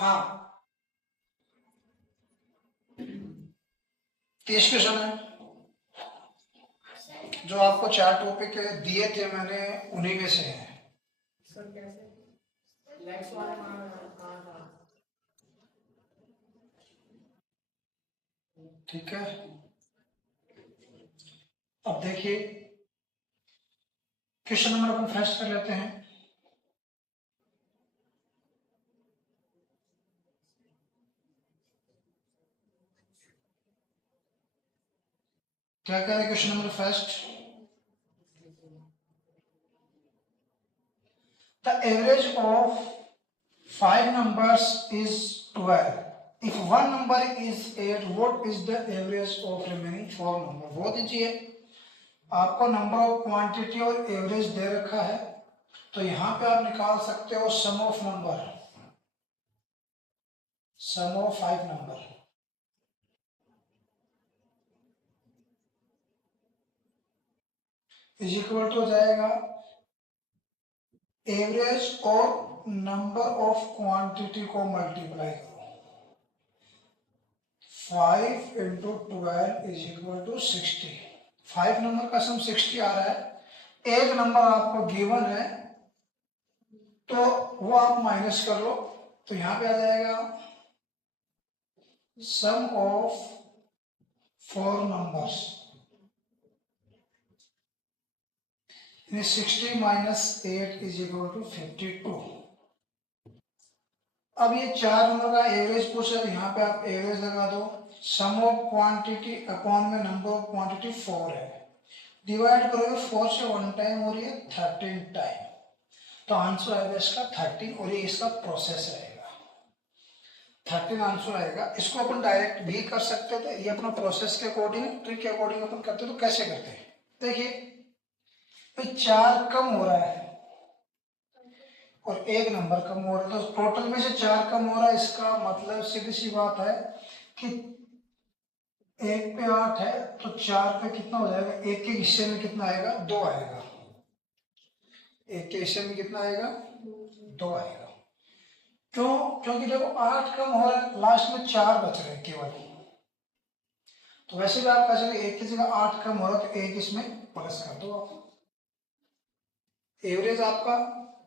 हाँ 30 क्वेश्चन है जो आपको 4 टॉपिक दिए थे मैंने, उन्हीं में से है। ठीक है, अब देखिए क्वेश्चन नंबर अपन फर्स्ट कर लेते हैं। क्या कह रहे हैं question number first? The average of 5 numbers is 12. If one number is 8, what is the average of remaining 4 number? बहुत ईजी है, आपको नंबर ऑफ क्वांटिटी और एवरेज दे रखा है, तो यहां पे आप निकाल सकते हो sum of number, sum of 5 number is equal to हो जाएगा एवरेज और नंबर ऑफ क्वांटिटी को मल्टीप्लाई करो, 5 into 12 is equal to 60। 5 number का सम 60 आ रहा है, एक नंबर आपको गिवन है तो वो आप माइनस कर लो, तो यहां पे आ जाएगा sum of 4 numbers, 60 minus 8 is equal to 52। अब ये 4 नंबर का एवरेज पूछा, यहाँ पे आप एवरेज लगा दो, सम ऑफ क्वांटिटी अपॉन में नंबर ऑफ क्वांटिटी 4 है, डिवाइड करोगे 4 से 1 टाइम और ये 13 टाइम, तो आंसर आएगा इसका 13 और ये इसका प्रोसेस रहेगा, 13 आंसर आएगा। इसको अपन डायरेक्ट भी कर सकते थे, ये अपना प्रोसेस के अकॉर्डिंग, ट्रिक के अकॉर्डिंग अपन करते, तो कैसे करते हैं देखिए, 4 कम हो रहा है और एक नंबर कम हो रहा है, तो टोटल में से 4 कम हो रहा है, इसका मतलब सीधी सी बात है कि 1 पे 8 है तो 4 पे कितना हो जाएगा, एक के हिस्से में कितना आएगा, 2 आएगा, एक के हिस्से में कितना आएगा, 2 आएगा। क्यों? क्योंकि देखो 8 कम हो रहा है, लास्ट में 4 बच रहे हैं केवल, तो वैसे भी आप कह सकते एक की जगह 8 कम हो रहा है तो एक इसमें प्लस कर दो आप, एवरेज आपका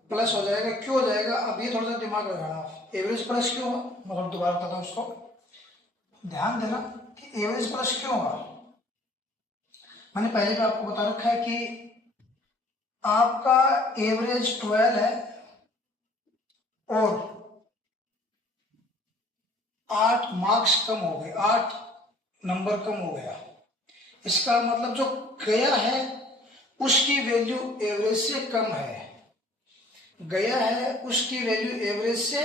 प्लस हो जाएगा। क्यों हो जाएगा, अब ये थोड़ा सा दिमाग लगाना, एवरेज प्लस क्यों हुआ, मतलब दोबारा बताता हूँ, उसको ध्यान देना कि एवरेज प्लस क्यों हुआ। मैंने पहले भी आपको बता रखा है कि आपका एवरेज 12 है और 8 मार्क्स कम हो गए, 8 नंबर कम हो गया, इसका मतलब जो गया है उसकी वैल्यू एवरेज से कम है, गया है उसकी वैल्यू एवरेज से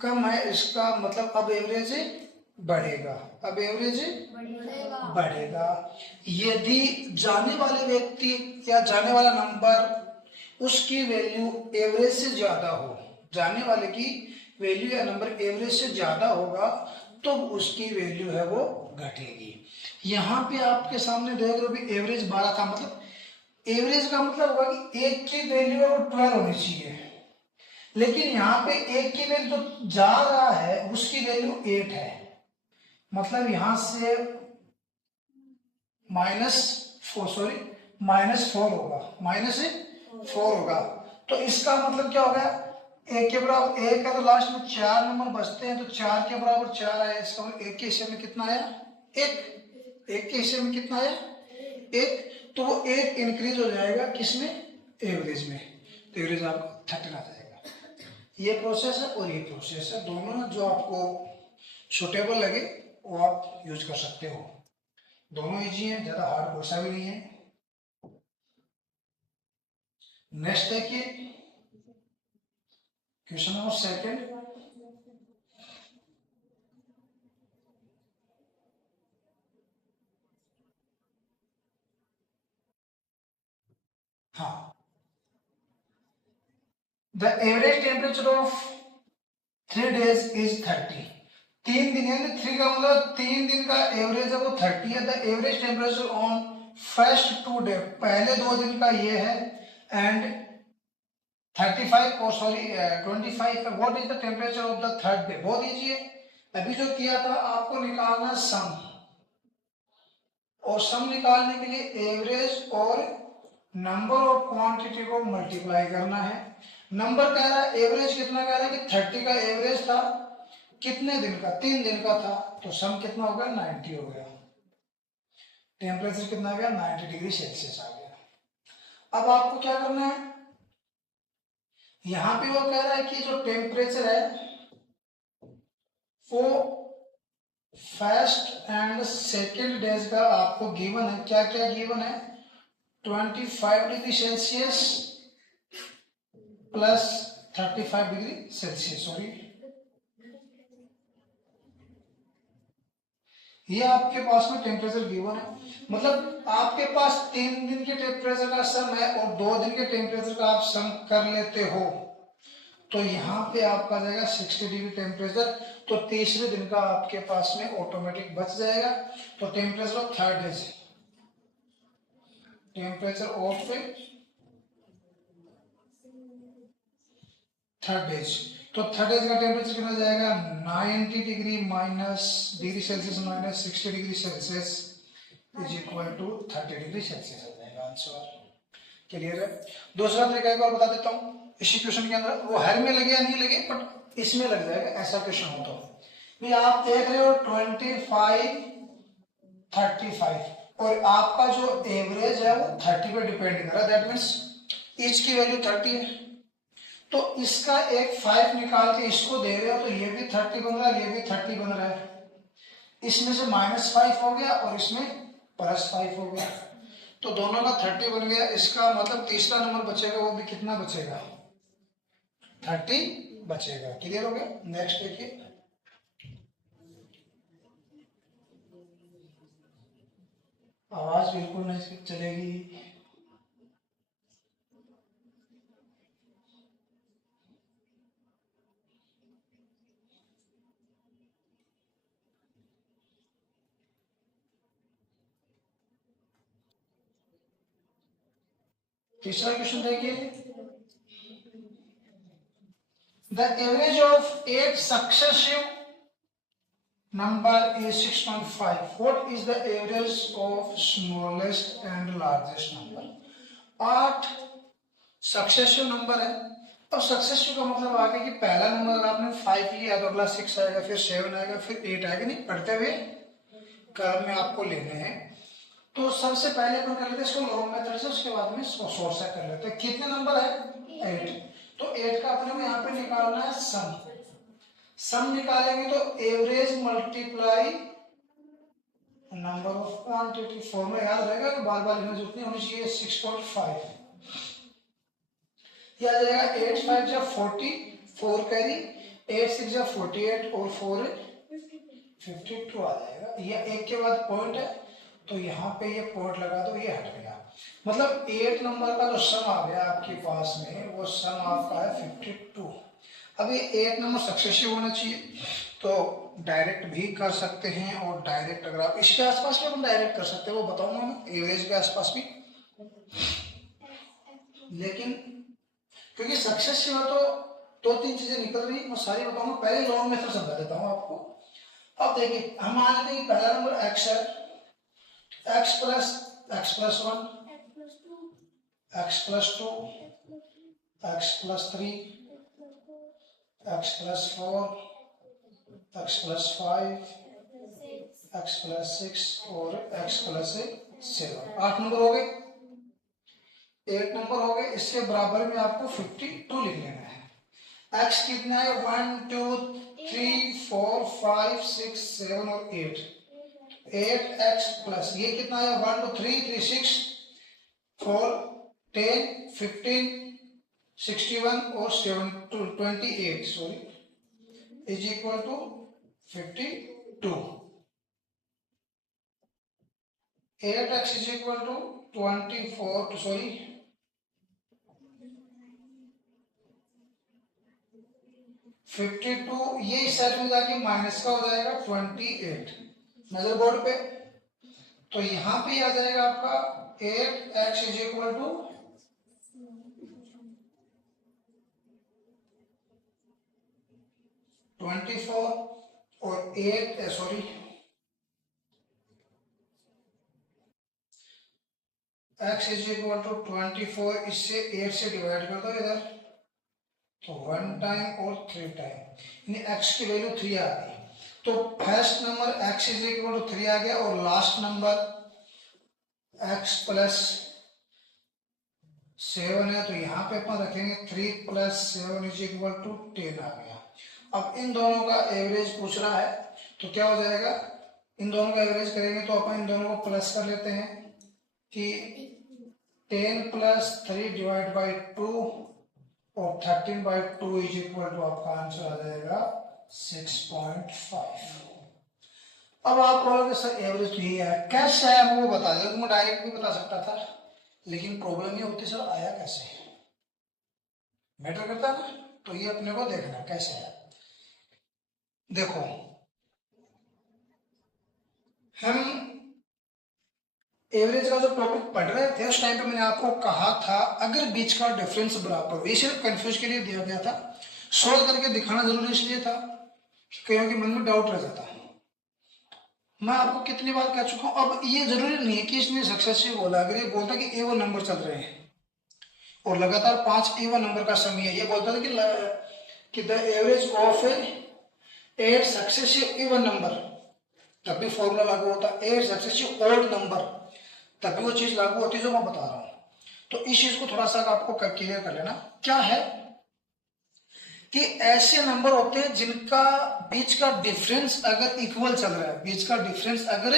कम है, इसका मतलब अब एवरेज बढ़ेगा, अब एवरेज बढ़ेगा। यदि जाने वाले व्यक्ति या जाने वाला नंबर उसकी वैल्यू एवरेज से ज्यादा हो, जाने वाले की वैल्यू या नंबर एवरेज से ज्यादा होगा तो उसकी वैल्यू है वो घटेगी। यहाँ पे आपके सामने देख रहे हो भी एवरेज 12 था, मतलब एवरेज का मतलब होगा कि एक की वैल्यू है वो 12 होनी चाहिए, लेकिन यहाँ पे एक की वैल्यू जो जा रहा है उसकी वैल्यू 8 है, मतलब यहां से -4 होगा, -4 होगा, तो इसका मतलब क्या हो गया, एक के बराबर एक है तो लास्ट में 4 नंबर बचते हैं, तो 4 के बराबर 4 आया, इसका मतलब एक के हिस्से में कितना आया, एक के हिस्से में कितना आया, एक, तो वो एक इंक्रीज हो जाएगा किसमें, एवरेज में, तो एवरेज आपको 13 आ जाएगा। ये प्रोसेस है और ये प्रोसेस है, दोनों में जो आपको सुटेबल लगे वो आप यूज कर सकते हो, दोनों इजी है, ज्यादा हार्ड कोई सा भी नहीं है। नेक्स्ट देखिए क्वेश्चन नंबर सेकंड, हाँ, the average temperature of 3 days is 30, 3 दिन यानी 3 का मतलब 3 दिन का एवरेज है वो 30 है। The average temperature on first 2 day, पहले 2 दिन का ये है, एंड 35 और सॉरी 25 है। What is the temperature of the third day? बहुत इजी है। अभी जो किया था आपको निकालना सम, और सम निकालने के लिए एवरेज और नंबर ऑफ क्वांटिटी को मल्टीप्लाई करना है। नंबर कह रहा है, एवरेज कितना कह रहा है कि 30 का एवरेज था, कितने दिन का? 3 दिन का था, तो सम कितना हो गया? 90 हो गया। टेम्परेचर कितना आ गया? 90 डिग्री सेल्सियस आ गया। अब आपको क्या करना है, यहां पे वो कह रहा है कि जो टेम्परेचर है वो फर्स्ट एंड सेकेंड डेज का आपको गिवन है। क्या क्या गिवन है? 25 degree Celsius plus 35 degree Celsius, sorry ये आपके पास में टेम्परेचर गिवन है। मतलब आपके पास 3 दिन के टेम्परेचर का सम है और 2 दिन के टेम्परेचर का आप सम कर लेते हो, तो यहाँ पे आपका जाएगा 60 डिग्री टेम्परेचर। तो तीसरे दिन का आपके पास में ऑटोमेटिक बच जाएगा। तो temperature of third days, temperature of third days, तो थर्ड डेज का टेम्परेचर कितना जाएगा? 90 degree minus degree Celsius minus 60 degree Celsius is equal to 30 degree Celsius आ जाएगा आंसर। क्लियर है? दूसरा तरीका एक और बता देता हूँ इसी क्वेश्चन के अंदर, वो हर में लगे या नहीं लगे बट इसमें लग जाएगा, ऐसा क्वेश्चन हो तो भी आप देख रहे हो 25 35 और आपका जो एवरेज है वो 30 पे डिपेंड कर रहा है, दैट मीन्स ईच की वैल्यू 30 है। तो इसका एक 5 निकाल के इसको दे रहे हो तो ये भी 30 बन रहा है, ये भी 30 बन रहा है। इसमें से -5 हो गया और इसमें +5 हो गया, तो दोनों का 30 बन गया। इसका मतलब तीसरा नंबर बचेगा, वो भी कितना बचेगा? 30 बचेगा। क्लियर हो गया? नेक्स्ट देखिए, आवाज बिल्कुल नहीं चलेगी। तीसरा क्वेश्चन देखिए, the average of 8 successive number is 6.5. What is the average of smallest and largest number? 8 successive number है। अब सक्सेसिव का मतलब आ गया कि पहला नंबर अगर आपने 5 लिया तो अगला 6 आएगा, फिर 7 आएगा, फिर 8 आएगा, नहीं पढ़ते हुए क्रम में आपको लेने हैं। तो सबसे पहले अपन कर लेते हैं इसको लॉन्ग मेथड से, उसके बाद में शॉर्ट से कर लेते हैं। कितने नंबर है? 8। तो 8 का अपने को यहाँ पे निकालना है सम। सम निकालेंगे तो average multiply number of quantity, formula याद रहेगा तो बार बार लिखने जरूरत नहीं होनी चाहिए। 6.5 ये आ जाएगा 8 5 जा 40, 4 कैरी, 8 6 जा 48 और 4 52 आ जाएगा। ये एक के बाद पॉइंट है तो यहाँ पे ये पॉइंट लगा दो, ये हट गया। मतलब 8 नंबर का जो सम आ गया आपके पास में वो सम आपका है 52। अब ये 8 नंबर सक्सेसिव होना चाहिए, तो डायरेक्ट भी कर सकते हैं और डायरेक्ट अगर आप इसके आसपास भी हम डायरेक्ट कर सकते हैं, वो बताऊंगा मैं एवरेज के आसपास भी। लेकिन क्योंकि सक्सेसिव है तो 2-3 चीजें निकल रही मैं सारी बताऊंगा। पहले लॉन्ग मेथड समझा देता हूँ आपको। अब देखिए हम मान लेते हैं पहला नंबर x है, x plus 1, x plus 2, x plus 3, x plus 4, x plus 5, x plus 6 और x प्लस 7। 8 नंबर हो गए, 8 नंबर हो गए। इसके बराबर में आपको 52 लिख लेना है। x कितना है? 1 2 3 4 5 6 7 और 8। 8x प्लस ये कितना है? 1 2 3 3 6 4 10 15 61 और 7 28 sorry is equal to 52। 8x is equal to 24 sorry 52। ये इस साइड में जाके माइनस का हो जाएगा 28 नजर बोर्ड पे। तो यहां पे आ जाएगा आपका 8x इज इक्वल टू 24 और 8 sorry x is equal to 24, इससे 8 से डिवाइड कर दो इधर, तो 1 टाइम और 3 टाइम, यानी x की वैल्यू 3 आ गई। तो first number x is equal to 3 आ गया और लास्ट नंबर x प्लस 7 है, तो यहाँ पे अपन रखेंगे 3 प्लस 7 इज इक्वल टू 10 आ गया। अब इन दोनों का एवरेज पूछ रहा है, तो क्या हो जाएगा, इन दोनों का एवरेज करेंगे तो अपन इन दोनों को प्लस कर लेते हैं कि 10 प्लस 3 डिवाइड बाई 2 और 13 बाई 2 इज इक्वल टू आपका आंसर आ जाएगा 6.5। अब आप बोलोगे सर एवरेज तो यही है, कैसे है वो बता दो, मैं डायरेक्ट भी बता सकता था, लेकिन प्रॉब्लम ये होती सर आया कैसे, मैटर करता है ना, तो ये अपने को देखना कैसे है। देखो हम एवरेज का जो टॉपिक पढ़ रहे थे उस टाइम पे मैंने आपको कहा था अगर बीच का डिफरेंस बराबर हो, ये सिर्फ कंफ्यूज के लिए दिया गया था, सोल्व करके दिखाना जरूरी इसलिए था क्योंकि मन में डाउट रह जाता। मैं आपको कितनी बार कह चुका हूं, अब ये जरूरी नहीं है कि इसने सक्सेसिव बोला, अगर ये बोलता कि एवन नंबर चल रहे हैं और लगातार 5 एवन नंबर का सम है, ये बोलता था कि the average of 8 successive even number, तब भी फॉर्मूला लागू होता, 8 सक्सेसिव ऑड नंबर, तब भी वो चीज लागू होती है जो मैं बता रहा हूं। तो इस चीज को थोड़ा सा आपको क्लियर कर लेना, क्या है कि ऐसे नंबर होते हैं जिनका बीच का डिफरेंस अगर इक्वल चल रहा है, बीच का डिफरेंस अगर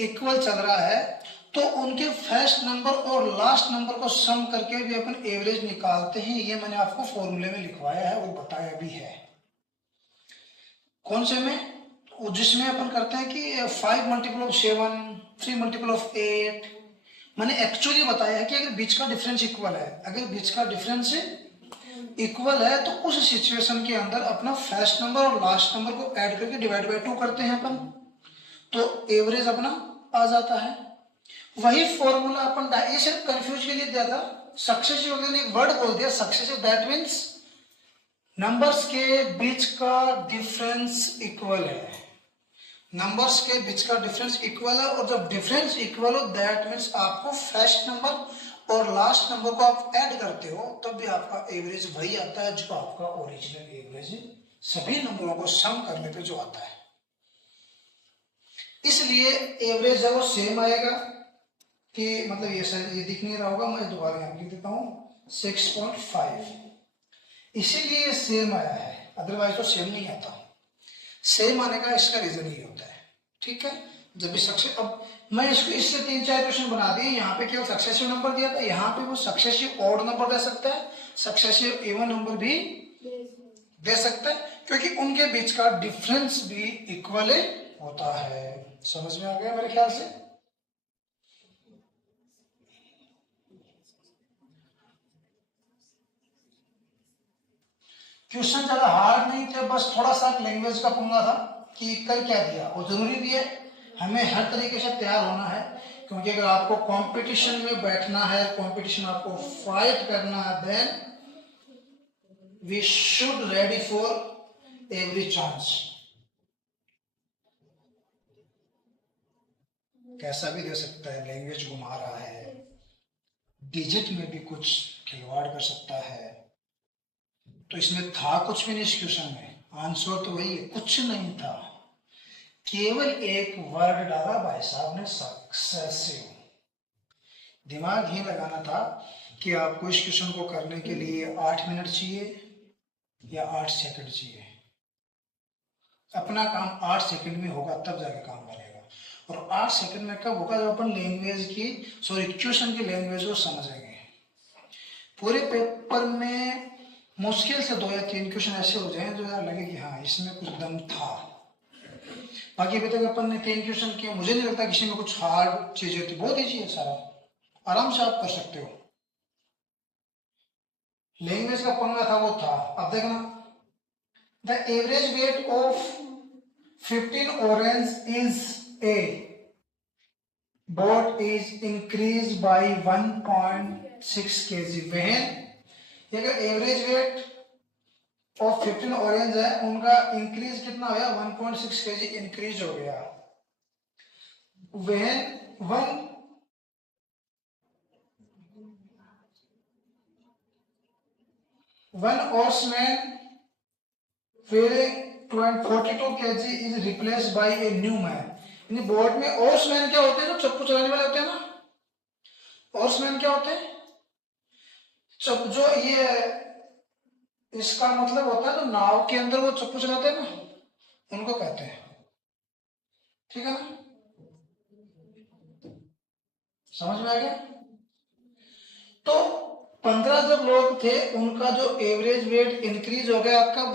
इक्वल चल रहा है, तो उनके फर्स्ट नंबर और लास्ट नंबर को सम करके भी अपन एवरेज निकालते हैं। ये मैंने आपको फॉर्मूले में लिखवाया है और बताया भी है। कौन से में, जिसमें अपन करते हैं कि 5 मल्टीपल ऑफ 7, 3 मल्टीपल ऑफ 8, मैंने एक्चुअली बताया है कि अगर बीच का डिफरेंस इक्वल है, अगर बीच का डिफरेंस इक्वल है तो उस सिचुएशन के अंदर अपना फर्स्ट नंबर और लास्ट नंबर को ऐड करके डिवाइड बाय 2 करते हैं अपन, तो एवरेज अपना आ जाता है। वही फॉर्मूला अपन ये सिर्फ कंफ्यूज के लिए दिया था, सक्सेसिव एक वर्ड बोल दिया सक्सेसिव, दैट मीन्स नंबर्स के बीच का डिफरेंस इक्वल है, नंबर्स के बीच का डिफरेंस इक्वल है, और जब डिफरेंस इक्वल हो दैट मीन्स आपको फर्स्ट नंबर और लास्ट नंबर को आप ऐड करते हो तब भी आपका एवरेज वही आता है जो आपका ओरिजिनल एवरेज सभी नंबरों को सम करने पे जो आता है। इसलिए एवरेज है वो सेम आएगा, कि मतलब ये दिख नहीं रहा होगा, मैं दोबारा यहाँ लिख देता हूँ 6.5, इसीलिए सेम आया है, अदरवाइज तो सेम नहीं आता। सेम आने का इसका रीजन ही होता है, ठीक है। जब भी सक्सेस, अब मैं इसको इससे 3-4 क्वेश्चन बना दिए, यहाँ पे केवल सक्सेसिव नंबर दिया था, यहाँ पे वो सक्सेसिव ऑड नंबर दे सकता है, सक्सेसिव इवन नंबर भी दे सकता है, क्योंकि उनके बीच का डिफरेंस भी इक्वल होता है। समझ में आ गया मेरे ख्याल से। क्वेश्चन ज्यादा हार्ड नहीं थे, बस थोड़ा सा लैंग्वेज का पंगा था कि कर क्या दिया, वो जरूरी भी है, हमें हर तरीके से तैयार होना है, क्योंकि अगर आपको कंपटीशन में बैठना है, कंपटीशन आपको फाइट करना है, then we should ready for every chance. कैसा भी दे सकता है, लैंग्वेज घुमा रहा है, डिजिट में भी कुछ खिलवाड़ कर सकता है, तो इसमें था कुछ भी नहीं इस क्वेश्चन में, आंसर तो वही है, कुछ नहीं था, केवल एक वर्ड डाला भाई साहब ने, सक्सेसिव। दिमाग ही लगाना था कि आपको इस क्वेश्चन को करने के लिए 8 मिनट चाहिए या 8 सेकंड चाहिए। अपना काम 8 सेकंड में होगा तब जाके काम बनेगा, और 8 सेकंड में कब होगा, जब अपन लैंग्वेज की क्वेश्चन की लैंग्वेज को समझेंगे। पूरे पेपर में मुश्किल से 2 या 3 क्वेश्चन ऐसे हो जाए जो यार लगे कि हाँ इसमें कुछ दम था। बाकी अभी तक अपन ने 3 क्वेश्चन किए, मुझे नहीं लगता किसी में कुछ हार्ड चीजें थी, बहुत ईजी है सारा, आराम से आप कर सकते हो। लैंग्वेज का पंगा था वो था। अब देखना, the average weight of 15 orange is a boat is increased by 1.6 kg when, अगर एवरेज वेट और 15 ऑरेंज है, उनका इंक्रीज कितना हो गया, 1.6 kg इंक्रीज हो गया। When horseman weighing 42 kg is replaced by a new man। यानी बोर्ड में horseman क्या होते हैं, जो चप्पू चलाने वाले होते हैं ना, horseman क्या होते हैं, जो ये इसका मतलब होता है जो नाव के अंदर वो चप्पू चलाते हैं ना, उनको कहते हैं। ठीक है ना, समझ में आ गया। तो 15 जब लोग थे उनका जो एवरेज वेट इंक्रीज हो गया कब,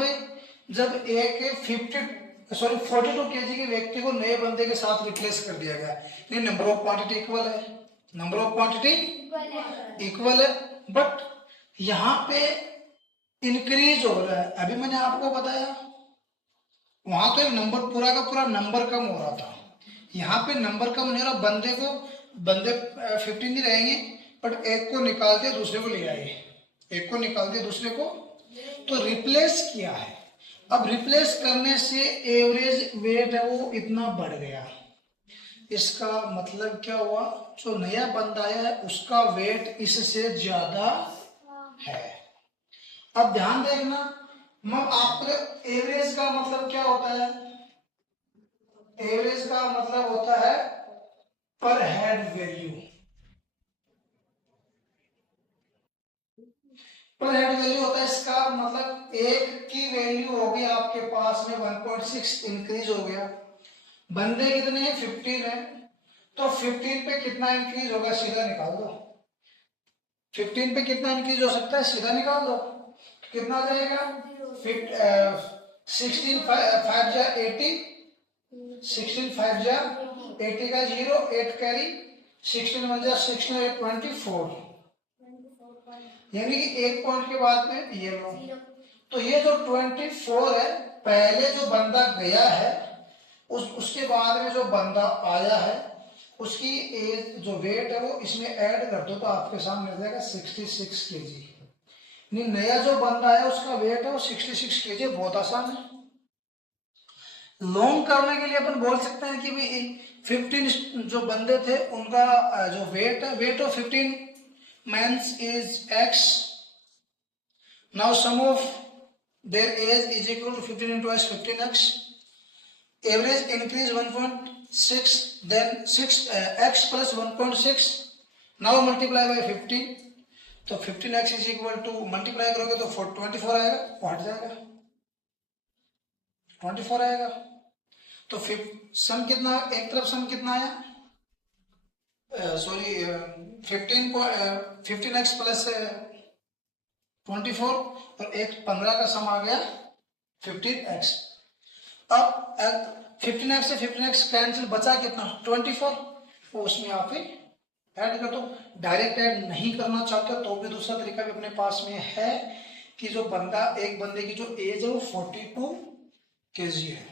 जब एक 42 केजी के व्यक्ति को नए बंदे के साथ रिप्लेस कर दिया गया। नहीं, नंबर ऑफ क्वांटिटी इक्वल है, नंबर ऑफ क्वांटिटी इक्वल है, बट यहां पे इंक्रीज हो रहा है। अभी मैंने आपको बताया वहां तो एक नंबर पूरा का पूरा नंबर कम हो रहा था, यहाँ पे नंबर कम नहीं हो रहा। बंदे 15 नहीं रहेंगे, बट एक को निकाल दिया दूसरे को ले आए, एक को निकाल दिया दूसरे को, तो रिप्लेस किया है। अब रिप्लेस करने से एवरेज वेट है वो इतना बढ़ गया। इसका मतलब क्या हुआ, जो नया बंदा आया है उसका वेट इससे ज्यादा है। अब ध्यान देखना, मग आपको एवरेज का मतलब क्या होता है, एवरेज का मतलब होता है पर हेड वैल्यू। पर हेड वैल्यू होता है, इसका मतलब एक की वैल्यू होगी आपके पास में 1.6 इंक्रीज हो गया। बंदे कितने हैं, 15 है, तो 15 पे कितना इंक्रीज होगा सीधा निकाल दो। 15 पे कितना इंक्रीज हो सकता है सीधा निकाल दो, कितना जाएगा, 16 5 जा 80, 16 5 जा 80 का 0, 8 कैरी, 16 1 जा 16, 8 24, यानी कि एक पॉइंट के बाद में ये लो। तो ये जो 24 है, पहले जो बंदा गया है उसके बाद में जो बंदा आया है उसकी एज जो वेट है वो इसमें ऐड कर दो तो आपके सामने मिल जाएगा 66 केजी। नया जो बंदा है उसका वेट है वो 66 केजी। बहुत आसान है। लॉन्ग करने के लिए अपन बोल सकते हैं कि भाई 15 जो बंदे थे उनका जो वेट है, weight of 15 men's is x। Now sum of their age is equal to 15 into x 15x। Average increase 1.6, then 6x plus 1.6, now multiply by 15, तो 15x is equal to, multiply करोगे तो 24 आएगा, वो हट जाएगा, 24 आएगा। तो सम कितना, एक तरफ सम कितना आया, सॉरी 15x प्लस 24 और एक 15 का सम आ गया 15x। अब 15x से 15x कैंसिल, बचा कितना 24, वो उसमें आप ऐड कर दो। डायरेक्ट ऐड नहीं करना चाहते तो भी दूसरा तरीका भी अपने पास में है कि जो बंदा, एक बंदे की जो एज है वो 42 kg है,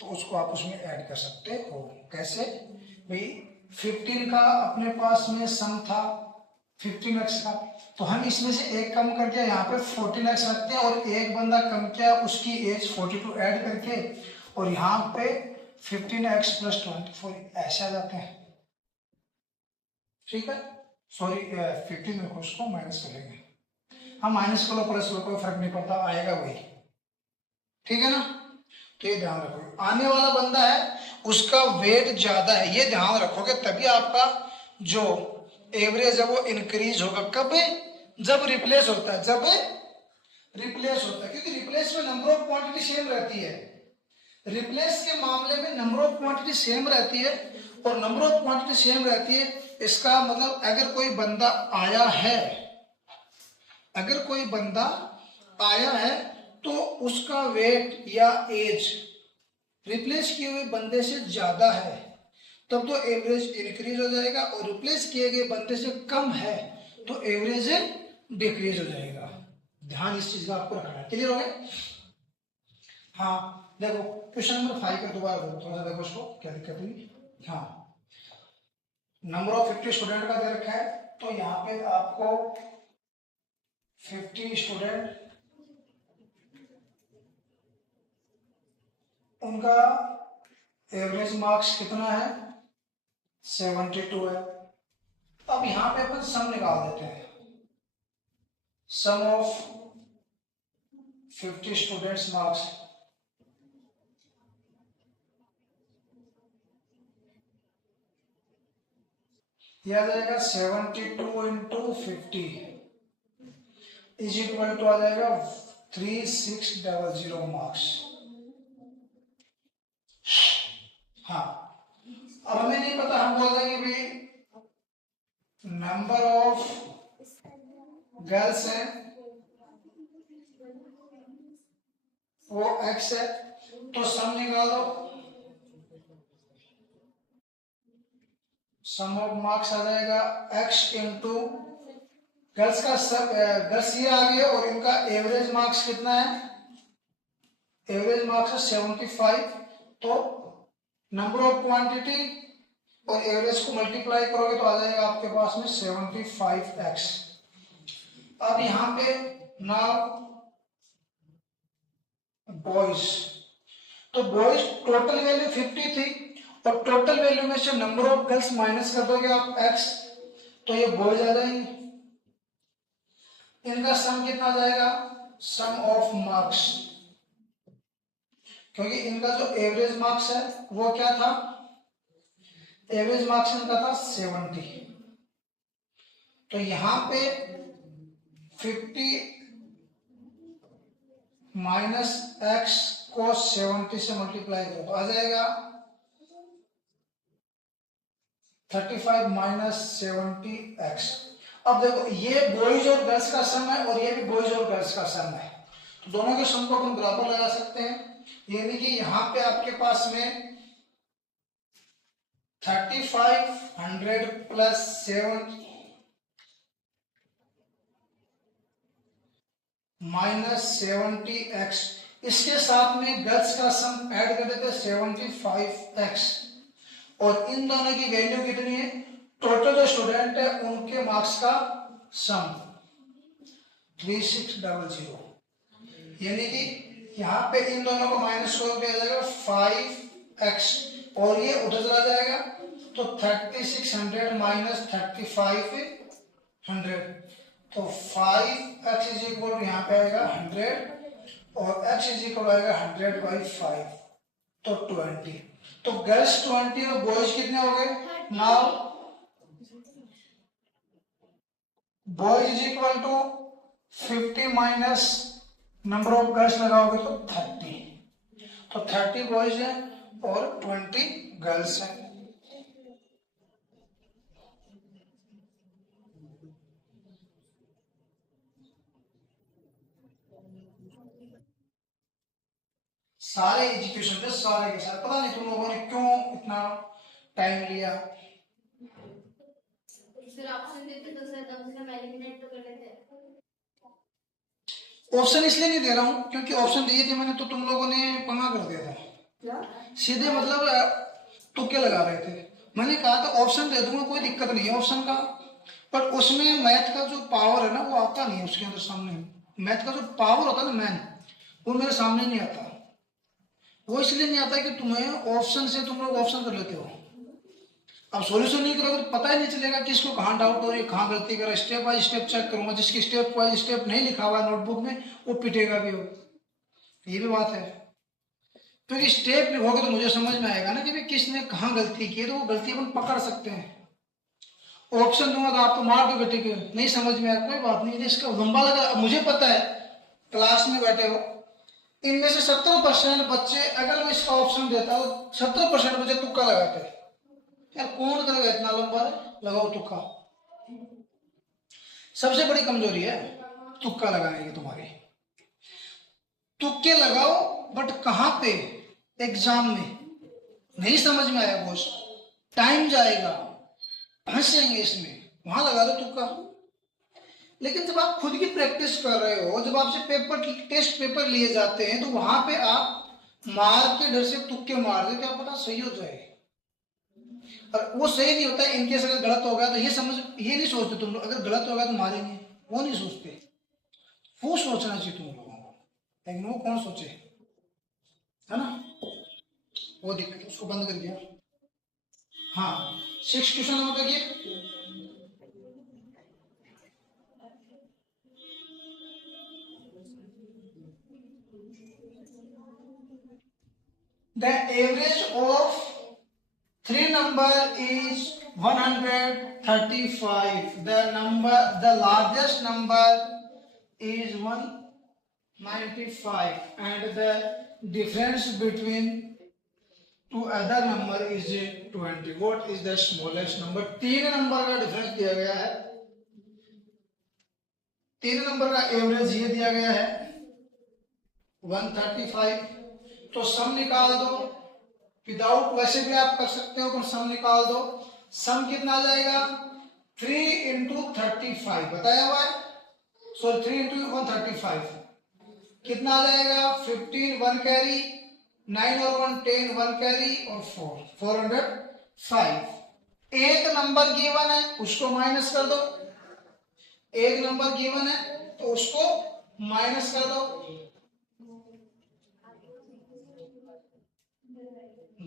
तो उसको आप उसमें ऐड कर सकते हो। कैसे भाई, 15 का अपने पास में सम था 15x का, तो हम इसमें से एक कम करके यहाँ पे 14x रखते हैं, और एक बंदा कम किया उसकी एज 42 ऐड करके, और यहाँ पे 15x plus 24 ऐसे आ जाते हैं। ठीक है, सॉरी 15 में उसको माइनस करेंगे, हम माइनस करो प्लस करो कोई फर्क नहीं पड़ता, आएगा वही। ठीक है ना, तो ये ध्यान रखो। आने वाला बंदा है उसका वेट ज्यादा है, ये ध्यान रखोगे तभी आपका जो एवरेज है वो इंक्रीज होगा। कब, जब रिप्लेस होता है, जब रिप्लेस होता है, क्योंकि रिप्लेस में नंबर ऑफ क्वांटिटी सेम रहती है। रिप्लेस के मामले में नंबर ऑफ क्वांटिटी सेम रहती है, और नंबर ऑफ क्वांटिटी सेम रहती है, इसका मतलब अगर कोई बंदा आया है, अगर कोई बंदा आया है तो उसका वेट या एज रिप्लेस किए हुए बंदे से ज्यादा है, तब तो एवरेज इंक्रीज हो जाएगा, और रिप्लेस किए गए बंदे से कम है तो एवरेज डिक्रीज हो जाएगा। ध्यान इस चीज का आपको रखना है। क्लियर हो गया? हाँ देखो, क्वेश्चन नंबर 5 का दोबारा देखो, थोड़ा सा देखो उसको, क्या दिक्कत हुई। हाँ, नंबर ऑफ 50 स्टूडेंट का दे रखा है, तो यहाँ पे आपको 50 स्टूडेंट उनका एवरेज मार्क्स कितना है, 72 है। अब यहां पे अपन सम निकाल देते हैं, सम ऑफ 50 स्टूडेंट्स मार्क्स। यह आ जाएगा 72 इंटू 50 इज इक्वल टू आ जाएगा 3600 मार्क्स। हाँ, अब हमें नहीं पता, हम बोल देंगे भाई नंबर ऑफ गर्ल्स है वो x है, तो सम निकाल दो, सम ऑफ मार्क्स आ जाएगा x इंटू गर्ल्स का सब गर्ल्स ये आ गया और इनका एवरेज मार्क्स कितना है, एवरेज मार्क्स है 75, तो नंबर ऑफ क्वांटिटी और एवरेज को मल्टीप्लाई करोगे तो आ जाएगा आपके पास में 75x। अब यहां पे नाउ बॉयज, तो बॉयज टोटल वैल्यू 50 थी और टोटल वैल्यू में से नंबर ऑफ गर्ल्स माइनस कर दोगे आप x, तो ये बॉयज आ जाएंगे। इनका सम कितना आ जाएगा, सम ऑफ मार्क्स, क्योंकि इनका जो एवरेज मार्क्स है वो क्या था, एवरेज मार्क्स इनका था 70, तो यहां पे 50 माइनस x को 70 से मल्टीप्लाई करो तो आ जाएगा 35 माइनस 70x। अब देखो ये बॉयज और गर्ल्स का सम है और ये भी बॉयज और गर्ल्स का सम है, तो दोनों के सम को हम बराबर लगा सकते हैं, यानी कि यहां पे आपके पास में 3500 प्लस 7 माइनस 70x, इसके साथ में गर्ल्स का सम ऐड कर देते 75x, और इन दोनों की वैल्यू कितनी है, टोटल जो स्टूडेंट है उनके मार्क्स का सम 3600, यानी कि यहां पे इन दोनों को माइनस कर दिया जाएगा 5x और ये उधर चला जाएगा, तो 3600 माइनस 3500, तो 5x इज इक्वल यहाँ पे आएगा 100 और x इज इक्वल आएगा 100/5, तो 20। तो गर्ल्स 20 और बॉयज कितने हो गए, now boys is equal to 50 minus number of girls लगाओगे तो 30, तो 30 बॉयज है और 20 गर्ल्स है। सारे एजुकेशन थे सारे के सारे, पता नहीं तुम लोगों ने क्यों इतना टाइम लिया। ऑप्शन इसलिए नहीं दे रहा हूं क्योंकि ऑप्शन दिए थे मैंने तो तुम लोगों ने पंगा कर दिया था, सीधे मतलब तुक्के लगा रहे थे। मैंने कहा था ऑप्शन दे दूंगा कोई दिक्कत नहीं है ऑप्शन का, पर उसमें मैथ का जो पावर है ना वो आता नहीं है उसके अंदर सामने, मैथ का जो पावर होता है ना मैन, वो मेरे सामने नहीं आता। वो इसलिए नहीं आता कि तुम्हें ऑप्शन से तुम लोग ऑप्शन कर लेते हो, अब सॉल्यूशन नहीं करोगे तो पता ही नहीं चलेगा किसको कहाँ डाउट हो रही है, कहाँ गलती कर रहा है। स्टेप बाय स्टेप चेक करूंगा, जिसकी स्टेप बाय स्टेप नहीं लिखा हुआ है नोटबुक में वो पिटेगा भी हो, ये भी बात है। क्योंकि स्टेप लिखोगे तो मुझे समझ में आएगा ना कि भाई किसने कहाँ गलती की है, तो वो गलती अपन पकड़ सकते हैं। ऑप्शन दूंगा तो आप तो मार दोगे, ठीक है नहीं समझ में आया कोई बात नहीं, इसका लंबा लगा। मुझे पता है क्लास में बैठे हो इनमें से 70% बच्चे, अगर मैं इसका ऑप्शन देता हूँ 70% बच्चे तुक्का लगाते हैं। यार कौन करेगा इतना लंबा, लगाओ तुक्का, सबसे बड़ी कमजोरी है तुक्का लगाने की तुम्हारी। तुक्के लगाओ बट कहां पे, एग्जाम में। नहीं समझ में आया बॉस, टाइम जाएगा, फंसेंगे इसमें, वहां लगा दो तुक्का। लेकिन जब आप खुद की प्रैक्टिस कर रहे हो, जब आपसे पेपर टेस्ट पेपर लिए जाते हैं, तो वहां पे आप मार के डर से तुक्के मार दे, क्या पता सही हो जाए, और वो सही नहीं होता। इनकेस अगर गलत हो गया तो ये नहीं सोचते तुम लोग, अगर गलत होगा तो मारेंगे, वो नहीं सोचते। वो सोचना चाहिए तुम लोगों को, लेकिन वो कौन सोचे, है ना। वो दिक्कत, उसको बंद कर दिया। हाँ, 6 क्वेश्चन नंबर देखिए। The average of 3 number is 135. The largest number is 195, and the difference between two other number is 20. What is the smallest number? 3 number का डिफरेंस दिया गया है, 3 नंबर का एवरेज ये दिया गया है 135। तो सम निकाल दो, विदाउट वैसे भी आप कर सकते हो, पर सम निकाल दो। सम कितना आ जाएगा? 3 इंटू 35 बताया हुआ है, सॉरी 3 इंटू 135 कितना आ जाएगा? 15 1 कैरी, 9 और 1 10 1 कैरी और 405। एक नंबर गिवन है उसको माइनस कर दो, एक नंबर गिवन है तो उसको माइनस कर दो।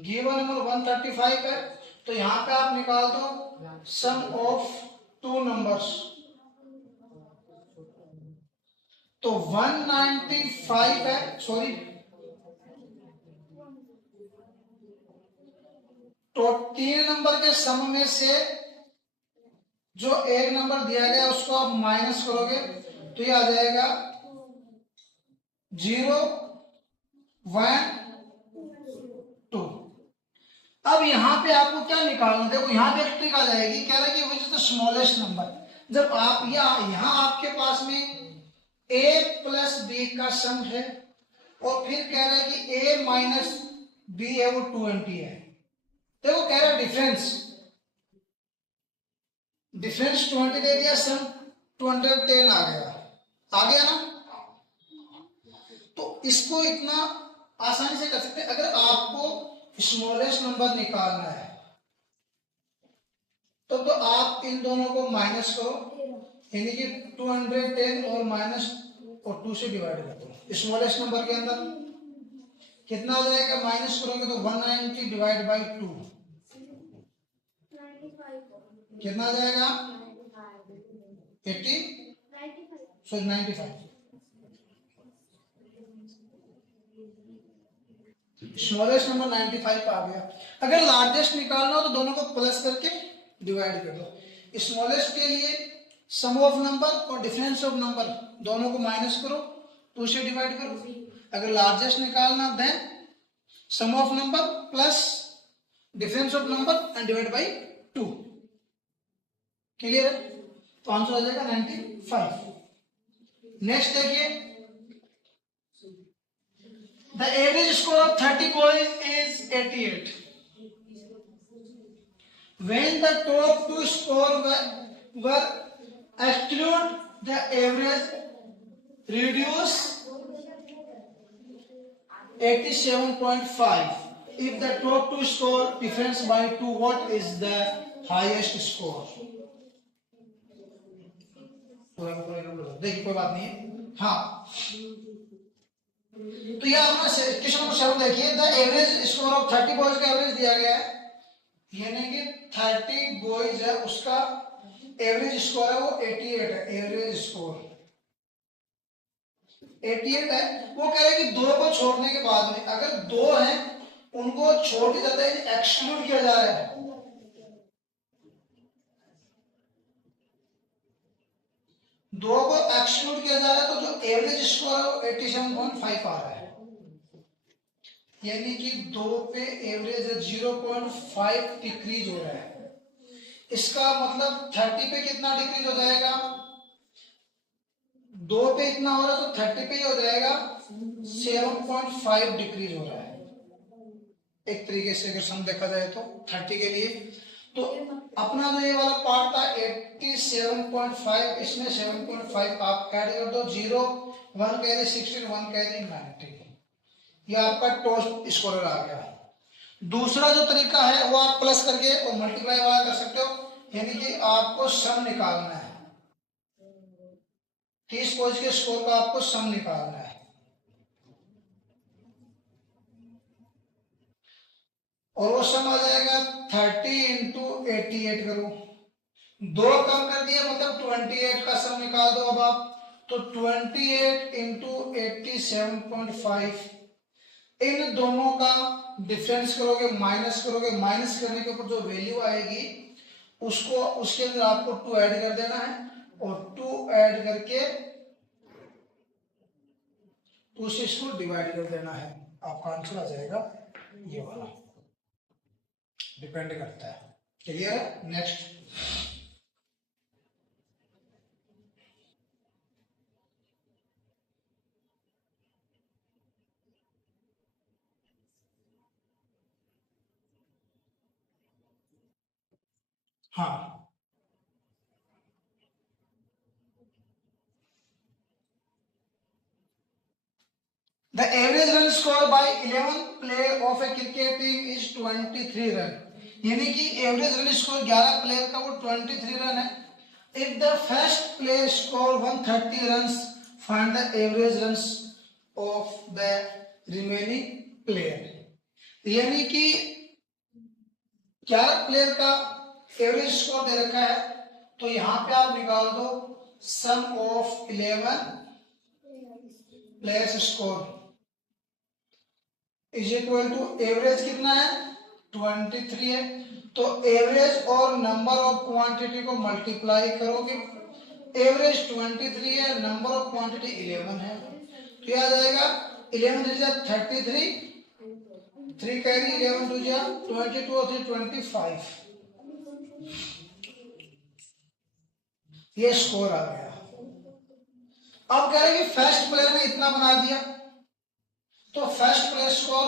गिवन नंबर 135 है, तो यहां पे आप निकाल दो सम ऑफ टू नंबर्स। तो 195 है, सॉरी तो 3 नंबर के सम में से जो एक नंबर दिया गया उसको आप माइनस करोगे तो ये आ जाएगा 0 1 2। अब यहां पे आपको क्या निकालना, देखो यहां पे एक ट्रिक आ जाएगी, कह रहा है कि which is the smallest number. जब आप यहां आपके पास में a प्लस बी का सम है और फिर कह रहा है कि a माइनस बी है वो 20 है, देखो कह रहा है डिफरेंस 20 दे दिया, सम 210 आ गया ना। तो इसको इतना आसानी से कर सकते हैं। अगर आपको स्मॉलेस्ट नंबर निकालना है तो आप इन दोनों को माइनस करो, यानी कि 210 और माइनस और 2 से डिवाइड कर दो। स्मॉलेस्ट नंबर के अंदर कितना आ जाएगा? माइनस करोगे तो 190 डिवाइड बाई 2 कितना आ जाएगा? 80 सॉरी 95। स्मॉलेस्ट नंबर 95 आ गया। अगर लार्जेस्ट निकालना हो तो दोनों को प्लस करके डिवाइड कर दो। स्मॉलेस्ट के लिए सम ऑफ नंबर और डिफरेंस ऑफ नंबर दोनों को माइनस करो, 2 से डिवाइड करो। अगर लार्जेस्ट निकालना then sum of number plus difference of number and divide by 2। Clear है? तो आंसर आ जाएगा 95। नेक्स्ट देखिए, the average score of 30 boys is 88. When the top two score were exclude, the average reduce 87.5. If the top two score difference by 2, what is the highest score? देखिए कोई बात नहीं है। हाँ, तो ये अपना क्वेश्चन नंबर 7 देखिए, the average score of 30 boys का एवरेज दिया गया है, यानी कि 30 बॉयज है उसका एवरेज स्कोर है वो 88 है। एवरेज स्कोर 88 है। वो कह रहे हैं कि 2 को छोड़ने के बाद में अगर 2 हैं उनको छोड़ दिया जाता है, एक्सक्लूड किया जा रहा है। 2 को एक्सक्लूड किया जा रहा है तो जो एवरेज स्कोर है वो 87.5 आ रहा है, यानी कि 2 पे एवरेज 0.5 डिक्रीज हो रहा है। इसका मतलब 30 पे कितना डिक्रीज हो जाएगा? 2 पे इतना हो रहा है तो 30 पे ही हो जाएगा 7.5 डिक्रीज हो रहा है। एक तरीके से अगर सम देखा जाए तो 30 के लिए तो अपना जो ये वाला पार्ट था 87.5, इसमें 7.5 आप ऐड कर दो, 0 1 कैरी 16 1 कैरी 90, ये आपका टॉप स्कोरर आ गया। दूसरा जो तरीका है वो आप प्लस करके और मल्टीप्लाई वाला कर सकते हो, यानी कि आपको सम निकालना है, 30 बॉयज के स्कोर का आपको सम निकालना है। और वो सम आ जाएगा 30 इंटू 88 करो, दो कम कर दिया मतलब 28 का सम निकाल दो अब आप। तो 28 इंटू 87.5, इन दोनों का डिफरेंस करोगे, माइनस करोगे, माइनस करने के ऊपर जो वैल्यू आएगी उसको उसके अंदर आपको 2 ऐड कर देना है, और 2 ऐड करके 2 से इसको डिवाइड कर देना है, आपका आंसर आ जाएगा ये वाला। डिपेंड करता है। क्लियर है? नेक्स्ट। हाँ, the average run scored by 11 player of a cricket team is 23 run, यानी कि एवरेज रन स्कोर 11 प्लेयर का वो 23 रन है। If the first player score 130 runs, find the average runs off the remaining player. यानी कि 11 player का average score दे रखा है, तो यहां पे आप निकाल दो sum of 11 players score is equal to average कितना है 23 है, तो एवरेज और नंबर ऑफ क्वांटिटी को मल्टीप्लाई करोगे, एवरेज 23 है, नंबर ऑफ क्वांटिटी 11 है, तो यह आ जाएगा 11 टू 33, 3 कैरी 11 टू 22 और 3 25, ये स्कोर आ गया। अब कह रहे कि फर्स्ट प्लेयर ने इतना बना दिया, तो first player score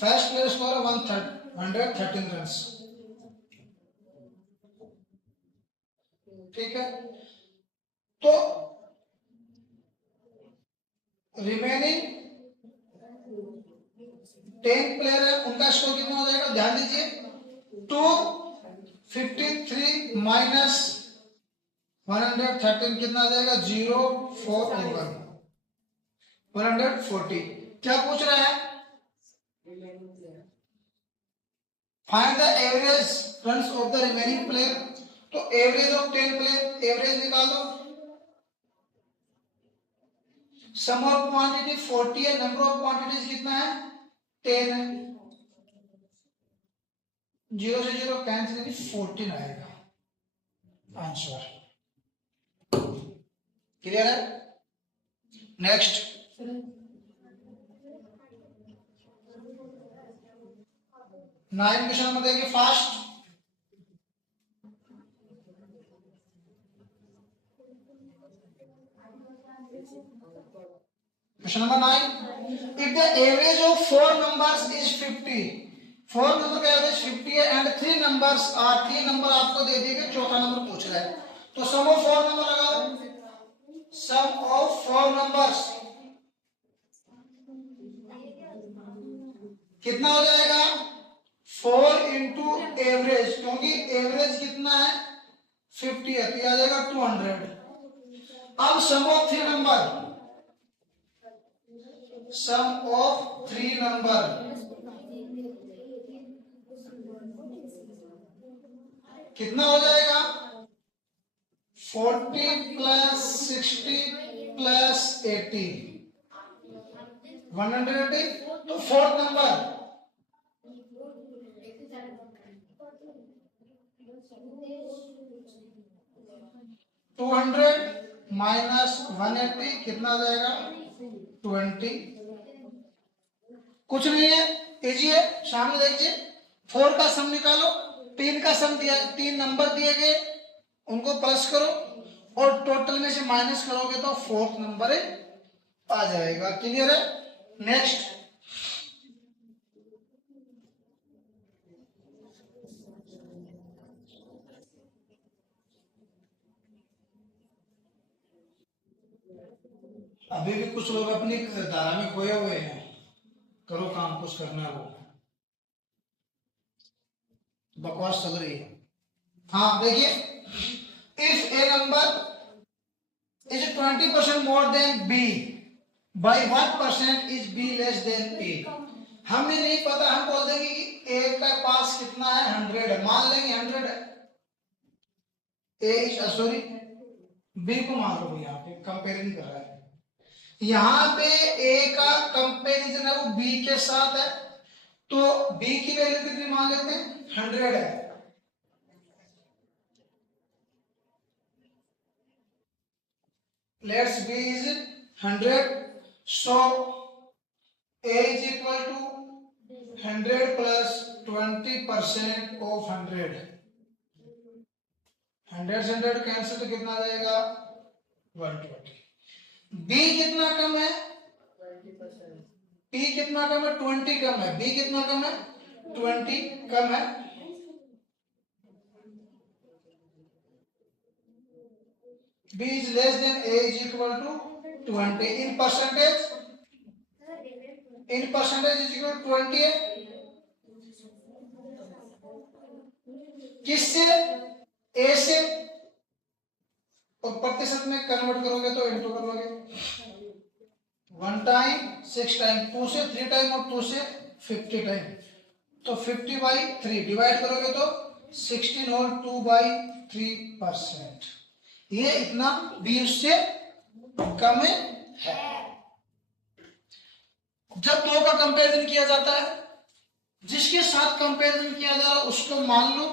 first player score 113 run, ठीक है। तो रिमेनिंग 10 प्लेयर है, उनका स्कोर कितना हो जाएगा, ध्यान दीजिए 253 माइनस 113 कितना आ जाएगा 041 140। क्या पूछ रहा है, find the average runs off the remaining player, तो एवरेज ऑफ 10 प्लेयर, एवरेज निकालो, सम ऑफ क्वांटिटी 40 है, नंबर ऑफ क्वांटिटीज कितना है 10 है, 0 से 0 कैंसिल, 14 आएगा आंसर। क्लियर है? नेक्स्ट। नाइन क्वेश्चन में देखिए fast. Question number 9, if the average of 4 numbers is 50, 4 number का एवरेज 50 है एंड 3 नंबर्स आर, 3 नंबर आपको दे दिए गए, चौथा नंबर पूछ रहा है, तो सम ऑफ 4 नंबर लगाओ, सम ऑफ 4 नंबर्स कितना हो जाएगा 4 इंटू एवरेज, क्योंकि एवरेज कितना है 50 है, तो आ जाएगा 200। अब sum of 3 number, sum of 3 number कितना हो जाएगा 40 प्लस 60 प्लस 80 180। तो फोर्थ नंबर 200 माइनस 180 कितना आ जाएगा 20। कुछ नहीं है, इजी है, सामने देखिए 4 का सम निकालो, 3 का सम दिया, 3 नंबर दिए गए उनको प्लस करो और टोटल में से माइनस करोगे तो फोर्थ नंबर आ जाएगा। क्लियर है? नेक्स्ट। अभी भी कुछ लोग अपनी धारा में खोए हुए हैं, करो काम, कुछ करना हो, बकवास चल रही है। हाँ देखिए, if A number is 20% more than B. By what percent is B less than A? हमें नहीं पता, हम बोल देंगे कि A का पास कितना है 100 है, मान लेंगे 100 है। A सॉरी B को मान लो, यहाँ पे कंपेरिजन कर रहा है, यहाँ पे A का कंपेरिजन है वो B के साथ है, तो B की वैल्यू कितनी मान लेते हैं 100 है। Let's B is 100, so A is equal to 100 plus 20% of 100. 100 से 100 कैंसिल तो कितना आ जाएगा 120। B कितना कम है, P कितना कम है 20 कम है, B कितना कम है 20 कम है। B is less than A is equal to 20 in percentage is equal to 20 है, किससे A से, और प्रतिशत में कन्वर्ट करोगे तो इनटू करोगे, 1 टाइम 6 टाइम, 2 से 3 टाइम और 2 से 50 टाइम, तो 50/3 डिवाइड करोगे तो 16 और 2/3%। ये इतना B उससे कम है। जब दो का कंपैरिजन किया जाता है, जिसके साथ कंपैरिजन किया जा रहा है उसको मान लो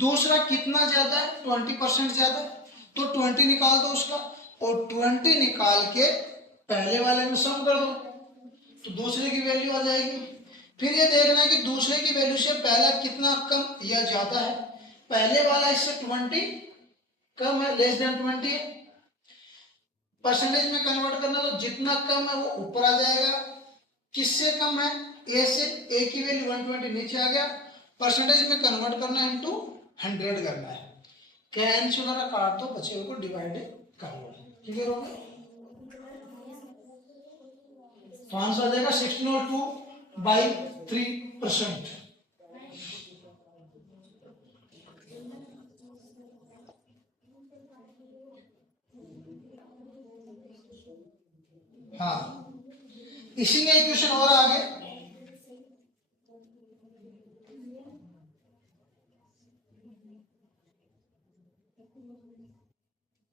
दूसरा कितना ज्यादा है 20% ज्यादा है, तो 20 निकाल दो उसका, और 20 निकाल के पहले वाले में सम कर दो तो दूसरे की वैल्यू आ जाएगी। फिर ये देखना है कि दूसरे की वैल्यू से पहला कितना कम या ज्यादा है, पहले वाला इससे 20 कम है, लेस देन 20 है, परसेंटेज में कन्वर्ट करना तो जितना कम है वो ऊपर आ जाएगा, किससे कम है A से, A की वैल्यू 120 नीचे आ गया, परसेंटेज में कन्वर्ट करना है इनटू 100 करना है, कैंसिल वाला काट दो, बचे हुए को डिवाइड कर लो, क्लियर हो गया। तो आंसर आ जाएगा 16 और 2/3%। हाँ, इसी में एक क्वेश्चन और आगे,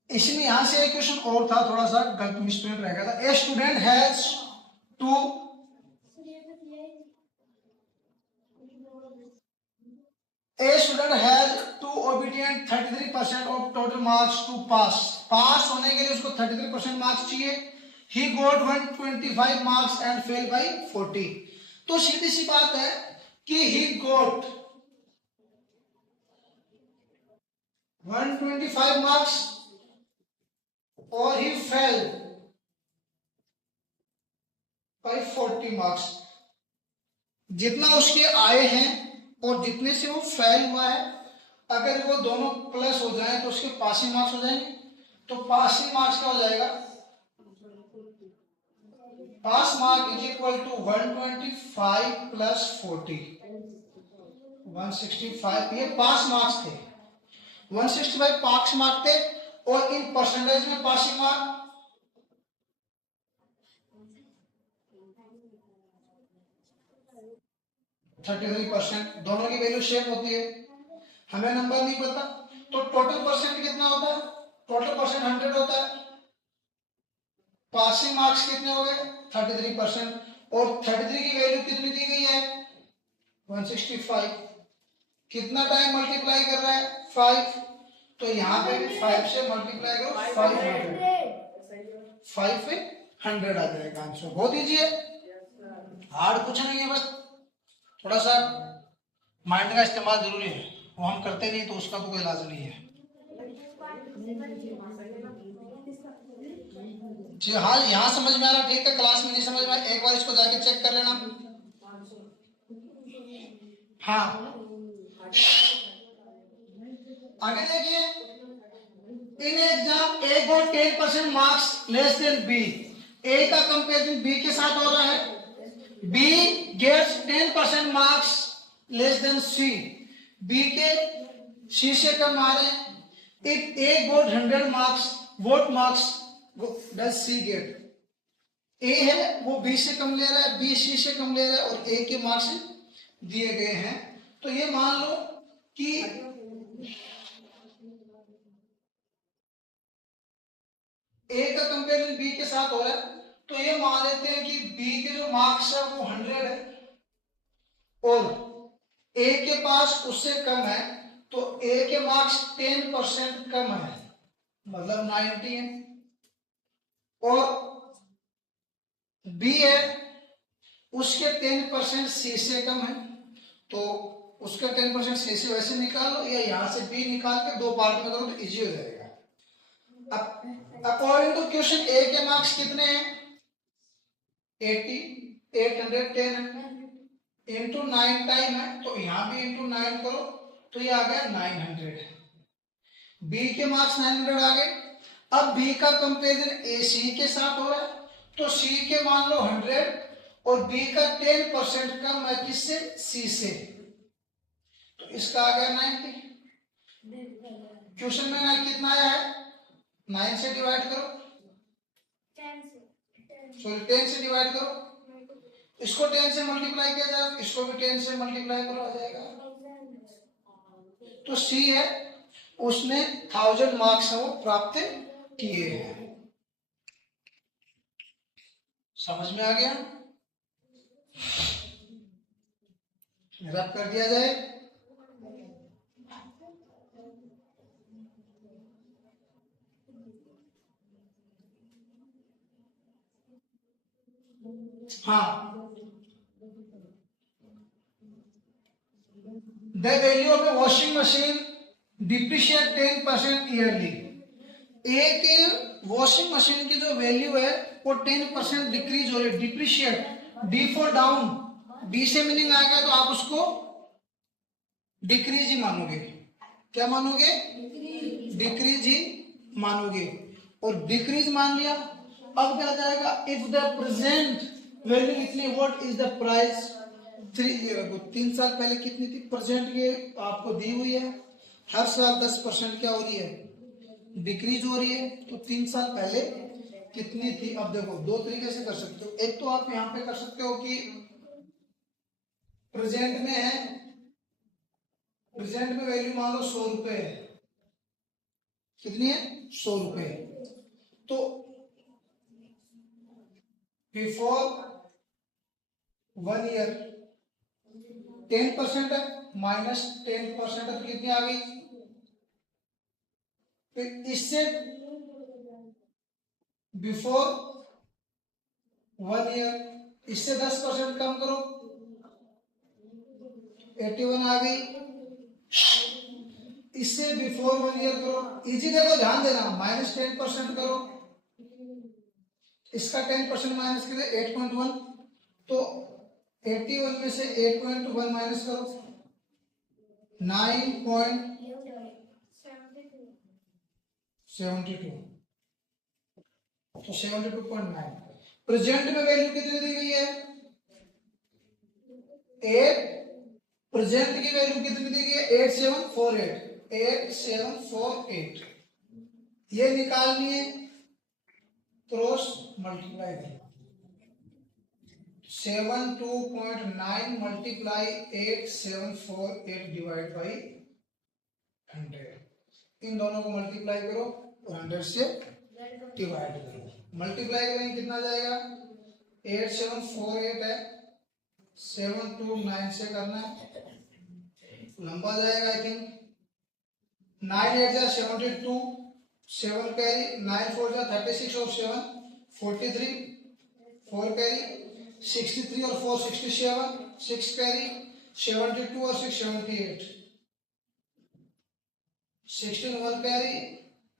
इसमें यहां से एक क्वेश्चन और था, थोड़ा सा गलत मिसप्रिंट रह गया था। A student has to obtain 33% of total marks to pass। Pass होने के लिए उसको 33% मार्क्स चाहिए। He got 125 marks and failed by 40। तो सीधी सी बात है कि he got 125 marks और he failed by 40 marks। जितना उसके आए हैं और जितने से वो फेल हुआ है, अगर वो दोनों प्लस हो जाए तो उसके पासिंग मार्क्स हो जाएंगे। तो पासिंग मार्क्स क्या हो जाएगा, pass mark is equal to 125 plus 40, 165। ये पास मार्क्स थे, 165 पास मार्क थे, और इन परसेंटेज में पासिंग मार्क 33%। दोनों की वैल्यू सेम होती है, हमें नंबर नहीं पता, तो टोटल परसेंट कितना होता है, टोटल परसेंट 100 होता है, पासिंग मार्क्स कितने हो गए 33%, और 33 की वैल्यू कितनी दी गई है 165। कितना टाइम मल्टीप्लाई कर रहा है 5, तो यहाँ पे भी 5 से मल्टीप्लाई करो 500 आ जाएगा आंसर। बहुत इजी है, हार्ड कुछ नहीं है, बस थोड़ा सा माइंड का इस्तेमाल जरूरी है, वो हम करते नहीं तो उसका तो कोई इलाज नहीं है। जी हाँ, यहाँ समझ में आ रहा ठीक है, क्लास में नहीं समझ में, एक बार इसको जाके चेक कर लेना। हाँ आगे देखिए, in exam A got 10% marks less than B. A का कंपेरिजन बी के साथ हो रहा है, B gets 10% marks less than C. B के सी से कम आ रहे हैं। If A got 100 marks what marks does C get? A है वो बी से कम ले रहा है, बी सी से कम ले रहा है और ए के मार्क्स दिए गए हैं। तो ये मान लो कि ए का कंपेरिजन बी के साथ हो रहा है, तो ये मान लेते हैं कि बी के जो मार्क्स है वो 100 है और ए के पास उससे कम है, तो ए के मार्क्स 10% कम है, मतलब 90 है। और बी है उसके 10% सी से कम है, तो उसका 10% सी से वैसे निकाल लो या यहां से बी निकाल के दो पार्ट में करो तो इजी हो जाएगा। अब अकॉर्डिंग टू क्वेश्चन ए के मार्क्स कितने हैं? 80, 810 है, इंटू 9 टाइम है, तो यहां भी इंटू 9 करो तो ये आ गया 900। बी के मार्क्स 900 आ गए। अब बी का कंपेरिजन ए सी के साथ हो रहा है, तो सी के मान लो 100 और बी का 10% कम है किससे? सी से, तो इसका आ गया 90। क्वेश्चन में कितना आया है? 9 से डिवाइड करो, सॉरी 10 से डिवाइड करो, इसको 10 से मल्टीप्लाई किया जाए, इसको भी 10 से मल्टीप्लाई करो, आ जाएगा। तो सी है उसने 1000 मार्क्स है वो प्राप्त किए हैं। समझ में आ गया? रब कर दिया जाए। हाँ, the value of A washing machine depreciate 10% yearly. एक वॉशिंग मशीन की जो वैल्यू है वो 10% डिक्रीज हो रही है, depreciate, D for down, D से मीनिंग आ गया तो आप उसको डिक्रीज ही मानोगे। क्या मानोगे? डिक्रीज ही मानोगे। और डिक्रीज मान लिया, अब क्या जाएगा? इफ द प्रेजेंट वैल्यू कितनी, व्हाट इज द प्राइस 3 साल पहले कितनी थी प्रेजेंट, ये आपको दी हुई है। हर साल 10% क्या हो रही है? डिक्रीज हो रही है। तो 3 साल पहले कितनी थी? अब देखो दो तरीके से कर सकते हो। एक तो आप यहां पे कर सकते हो कि प्रेजेंट में है, प्रेजेंट में वैल्यू मान लो 100 रुपए है। कितनी है? 100 रुपए। तो बिफोर 1 ईयर 10% है, माइनस 10% है तो कितनी आ गई? फिर इससे बिफोर 1 ईयर, इससे 10% कम करो, 81 आ गई। इससे बिफोर 1 ईयर करो, इजी देखो, ध्यान देना, माइनस 10% करो, इसका 10% माइनस करें 8.1, तो 81 में से 8.1 माइनस करो 9.72, तो 72.9। प्रेजेंट में वैल्यू कितनी दी गई है? 8। प्रेजेंट की वैल्यू कितनी दी गई है? 8748, 8748 ये निकालनी है, क्रॉस मल्टीप्लाई करना। 72.9 मल्टीप्लाई 8748 डिवाइड बाई 100। इन दोनों को मल्टीप्लाई करो और 100 से डिवाइड करो। मल्टीप्लाई करेंगे कितना जाएगा? 8748 है, 729 से करना है, लंबा जाएगा आई थिंक। 9 8 जा 72, 7 कैरी, 9 4 जा 36 और 7 43, 4 कैरी, 63 और 4 67, 6 कैरी, 72 और 6 78, 16 1 कैरी,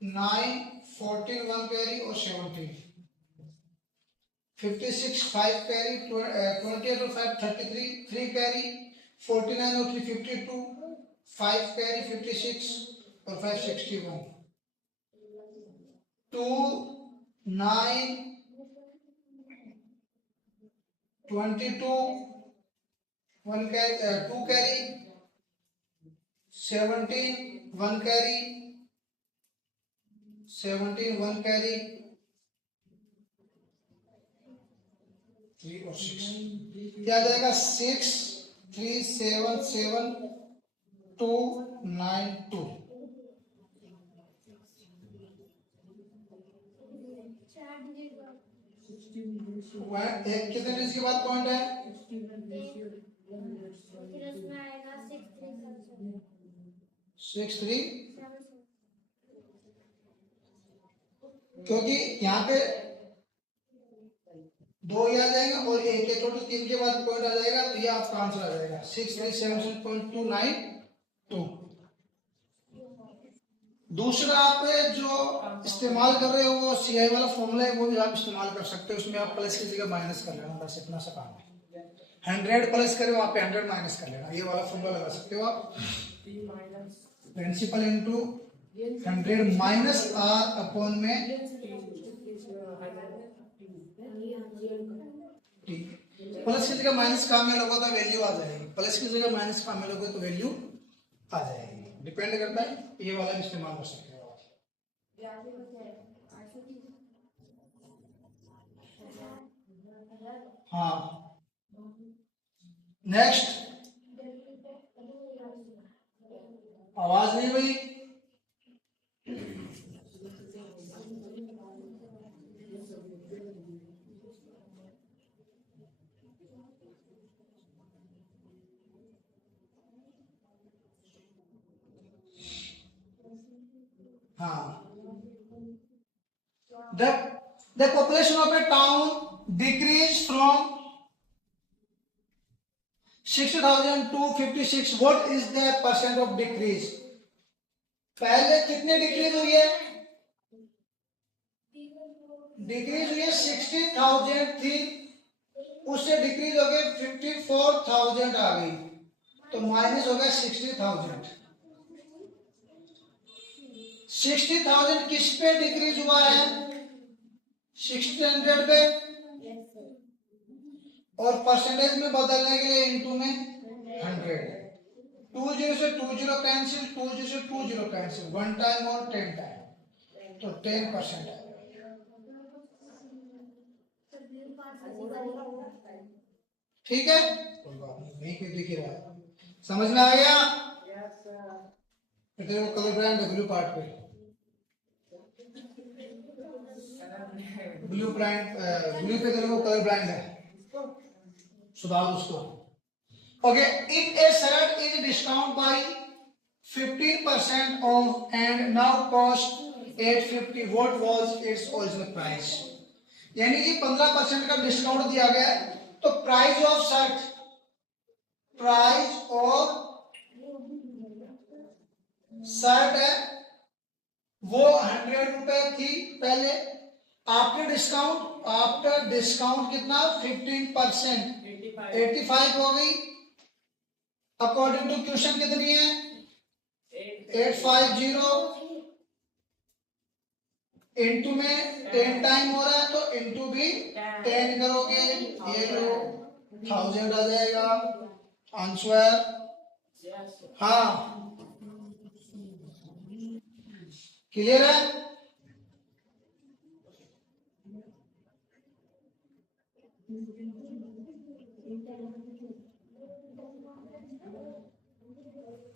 9 14 1 कैरी और 17, 56 5 कैरी, 28 और 5 33, 3 कैरी, 49 और 3 52, 5 कैरी, 56 और 5 61, 2 9 22 1 कैरी, 2 कैरी, 17 1 कैरी, 17 1 कैरी 3 और 6 क्या आ जाएगा 6 3 7 7 2 9 2 एक कितने डिजिट के बाद पॉइंट है 6 3 क्योंकि यहाँ पे 2 ही आ जाएगा और एक के टोटल 3 के बाद पॉइंट आ जाएगा तो ये आपका आंसर आ जाएगा 637.292। दूसरा आप जो इस्तेमाल कर रहे हो वो सीआई वाला फॉर्मूला है, वो भी आप इस्तेमाल कर सकते हो। उसमें आप प्लस की जगह माइनस कर लेना, बस इतना सा काम है। 100 प्लस करे वहां पे 100 माइनस कर लेना, ये वाला फॉर्मूला लगा सकते हो आप। Principal into 100 minus R upon में प्लस की जगह माइनस काम में लगो तो वैल्यू आ जाएगी, प्लस की जगह माइनस काम में लगो तो वैल्यू आ जाएगी। डिपेंड करता है, ये वाला भी इस्तेमाल कर सकते हो आप। हाँ नेक्स्ट, आवाज नहीं हुई। हाँ, the population of a town decreased from 60,000 to 56. What is the percent of decrease? पहले कितने डिक्रीज हुई है? डिक्रीज हुई है 60,000 थी, उससे डिक्रीज हो गए 54,000 आ गई, तो माइनस हो गया 60,000। 60,000 किस पे डिक्रीज हुआ है? 1600 पे, और परसेंटेज में बदलने के लिए इनटू में 100। 20 से 20 कैंसिल, 20 से 20 कैंसिल, 1 टाइम और 10 टाइम, तो 10% है। ठीक है, कोई बात नहीं, कोई दिख रहा है, समझ में आ गया? तेरे को कलर ब्रांड ब्लू पार्ट पे, ब्लू ब्रांड, ब्लू पे तेरे को कलर ब्रांड है, सुधार उसको। Okay, if A shirt is discount bye 15% of and now cost 850, what was its original price? यानी कि 15% का डिस्काउंट दिया गया है, तो price of shirt, price of shirt है वो 100 रुपए थी पहले, आफ्टर डिस्काउंट कितना 15%, 85 हो गई। अकॉर्डिंग टू क्वेश्चन कितनी है? 850, इनटू में 10 टाइम हो रहा है तो इनटू भी 10 करोगे, ये जो 1000 आ जाएगा आंसर। हाँ क्लियर है?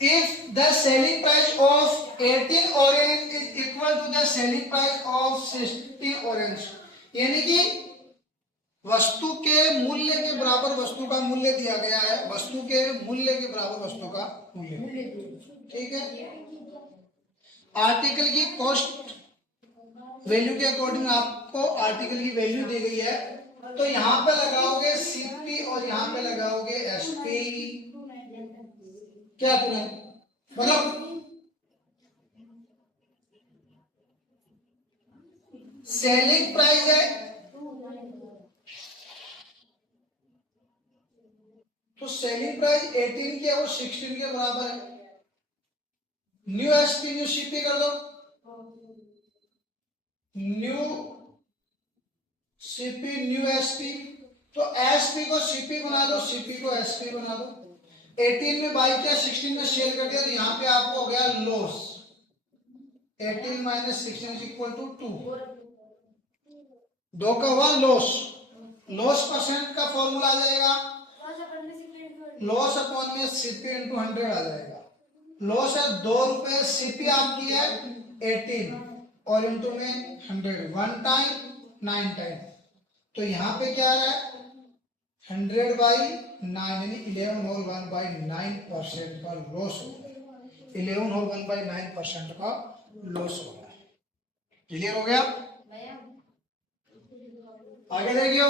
If the selling price of 18 orange is equal to the selling price of 16 orange, यानी कि वस्तु के मूल्य के बराबर वस्तु का मूल्य दिया गया है, वस्तु के मूल्य के बराबर वस्तु का मूल्य, ठीक है। आर्टिकल की कॉस्ट वैल्यू के अकॉर्डिंग आपको आर्टिकल की वैल्यू दी गई है, तो यहां पे लगाओगे सीपी और यहां पे लगाओगे एसपी। क्या करें मतलब सेलिंग प्राइस है तो सेलिंग प्राइस 18 की है, वो 16 के बराबर है। न्यू एसपी न्यू सीपी कर दो, न्यू सीपी न्यू एसपी, तो एसपी को सीपी बना दो, सीपी को एसपी बना दो। 18 में बाई किया, 16 में सेल कर दिया, तो यहाँ पे आपको हो गया loss. 18 minus 16 is equal to 2। 2 का 1 लॉस, लॉस परसेंट का फॉर्मूला आ जाएगा लॉस अपॉन में सीपी इंटू 100 आ जाएगा। लॉस है 2 रुपए, सीपी आपकी है 18 और इंटू में 100, 1 टाइम 9 टाइम। तो यहाँ पे क्या आ रहा है 100 बाई 9 यानी 11 होल 1 बाई 9% का लॉस हो गया। 11 होल 1 बाई 9% का लॉस हो गया। क्लियर हो गया? आगे देखियो,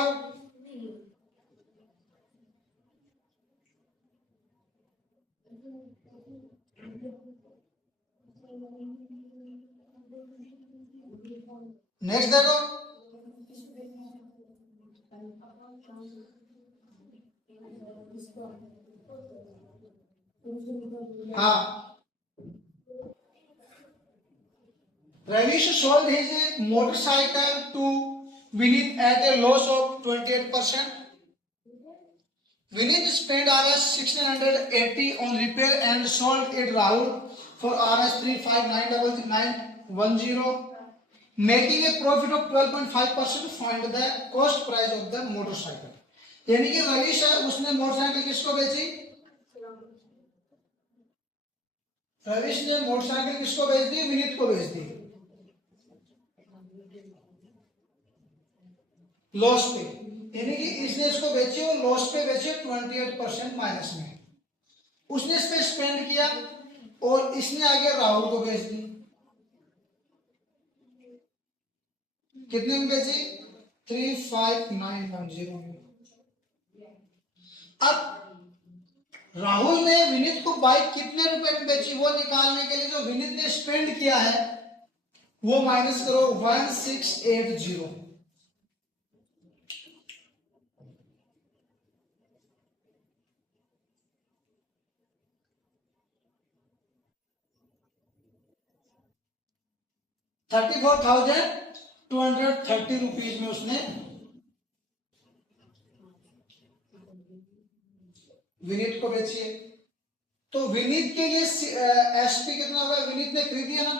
नेक्स्ट देखो, हाँ, Ravish sold his motorcycle to Vinith at a loss of 28%. Vinith spent Rs 1680 on repair and sold it Rahul for Rs 359,910, making a profit of 12.5%. Find the cost price of the motorcycle. यानी कि रवीश है उसने motorcycle किसको बेची? रवीश ने motorcycle किसको बेच दी? विनीत को बेच दी लॉस पे। यानी कि इसने इसको बेची और लॉस पे बेची 28% माइनस में। उसने इस पे स्पेंड किया और इसने आगे राहुल को बेच दी। कितने में बेची? 35910 में। अब राहुल ने विनीत को बाइक कितने रुपए में बेची वो निकालने के लिए जो विनीत ने स्पेंड किया है वो माइनस करो 1680। ₹34,230 में उसने विनीत को बेची है। तो विनीत के लिए एसपी कितना होगा? विनीत ने खरीदी है ना,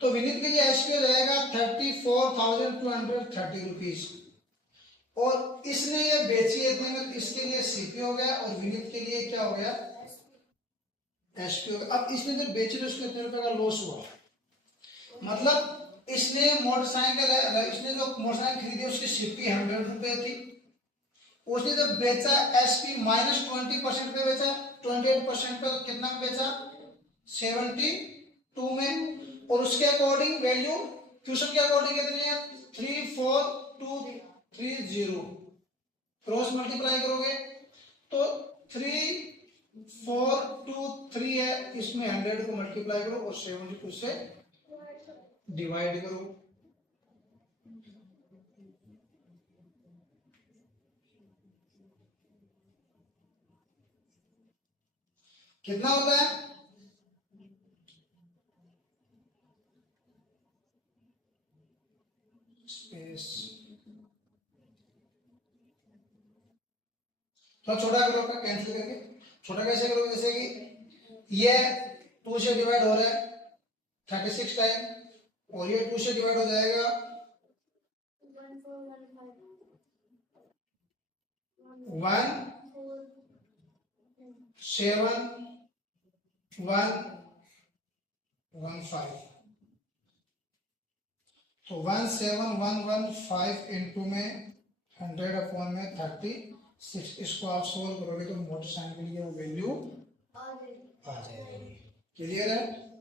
तो विनीत के लिए एसपी रहेगा ₹34,230 और इसने ये बेची है इतने में, इसके लिए सीपी हो गया और विनीत के लिए क्या हो गया? एसपी हो गया। अब इसने जब बेची तो उसको इतने रुपए का लॉस हुआ। मतलब इसने जो मोटरसाइकिल खरीदी उसकी सीपी 100 रुपए थी, उसने जब बेचा एसपी माइनस 20% पे बेचा, 28% पे कितना बेचा? 72 में। और उसके अकॉर्डिंग वैल्यू क्वेश्चन के अकॉर्डिंग कितनी है? 34230। क्रॉस मल्टीप्लाई करोगे तो 3423 है, इसमें 100 को मल्टीप्लाई करो और 72 से डिवाइड करो। कितना होता है? स्पेस तो छोटा करो का कैंसिल करके। छोटा कैसे करोगे? जैसे कि ये 2 से डिवाइड हो रहा है 36 टाइम और ये 2 से डिवाइड हो जाएगा 17115। तो 17115 इंटू में 100 अपॉन में 36, इसको आप सोल्व करोगे तो मोटरसाइकिल की वो वैल्यू आ जाएगी। क्लियर है?